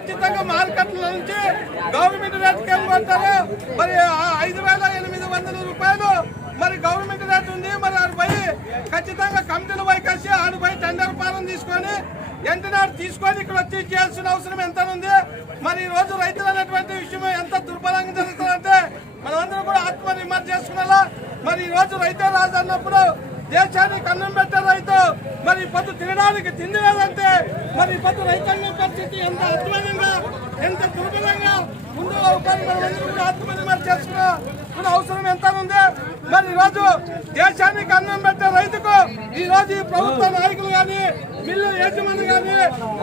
ఖచ్చితంగా మార్కెట్ల నుంచి గవర్నమెంట్ రేట్కి ఏం కొంటారు మరి 5,800 రూపాయలు మరి గవర్నమెంట్ రేట్ ఉంది. మరి ఆడిపోయి ఖచ్చితంగా కమిటీలు వైకేసి ఆడిపోయి టెండర్ పాలన తీసుకొని వెంటనే తీసుకొని ఇక్కడ వచ్చి చేయాల్సిన అవసరం ఎంత ఉంది. మరి ఈ రోజు రైతులు అనేటువంటి విషయం ఎంత దుర్బలంగా జరుగుతుందంటే మనమందరం కూడా ఆత్మనిర్భర్ చేసుకునేలా. మరి ఈ రోజు రైతే రాజు అన్నప్పుడు దేశానికి అన్నం పెట్టే రైతు మరి పొద్దు తినడానికి తిండి లేదంటే మరి పొద్దు రైతాంగం పరిస్థితి ఎంత అధ్వానంగా ఎంత దుర్బలంగా ముందు ఆత్మనిర్భర్ చేసుకునే అవసరం ఎంత ఉంది. మరి ఈ రోజు దేశానికి అన్నం పెట్టే రైతుకు ఈ రోజు ఈ ప్రభుత్వ నాయకులు కానీ మిల్లు యజమాని కానీ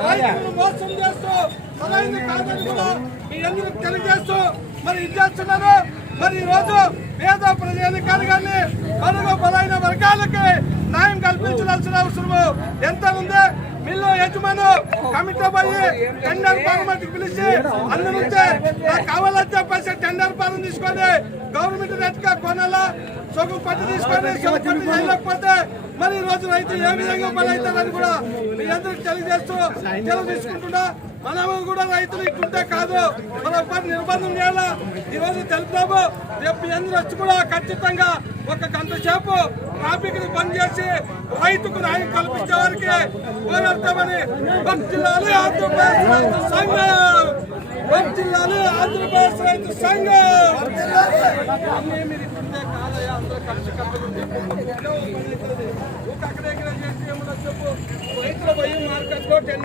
రైతులను మోసం చేస్తూ సరైన కాదని కూడా మీ అందరికి తెలియజేస్తూ మరి ఇది చేస్తున్నారు. మరి ఈ రోజు పేద ప్రజానికాలు కానీ బడుగు బలైన వర్గాలకి న్యాయం కల్పించాల్సిన అవసరం ఎంత ఉంది. మిల్లు యజమాను కమిటీ పోయి టెండర్ ఫార్మాట్ పిలిచి అందు నుంచే నాకు కావాలని చెప్పేసి టెండర్ ఫారం తీసుకొని గవర్నమెంట్ రేట్ గా కొనాలా సొగం పట్టు తీసుకొని సొగం పట్టు చేయలేకపోతే మరి ఈ రోజు రైతు ఏ విధంగా బలవుతారని కూడా మీ అందరికి తెలియజేస్తూ సెలవు తీసుకుంటున్నా. మనము కూడా రైతులు ఇట్లుంటే కాదు మన పని నిర్బంధం చేయాలా. ఈ రోజు తెలుపుతాము రేపు మీ అందరూ వచ్చి కూడా ఖచ్చితంగా 1 గంట సేపు ట్రాఫిక్ ని బంద్ చేసి రైతుకు న్యాయం కల్పించే వారికి పోరాడతామని వర్ధిల్లాలి ఆంధ్రప్రదేశ్ రైతు సంఘం, వర్ధిల్లాలి ఆంధ్రప్రదేశ్ రైతు సంఘం. అన్నీ మీరు ఇట్లుంటే కాదయా అందరూ కలిసి కట్టుకుంటే అక్కడే చేసి ఏమన్నా చెప్పు రైతుల పోయి మార్కెట్లో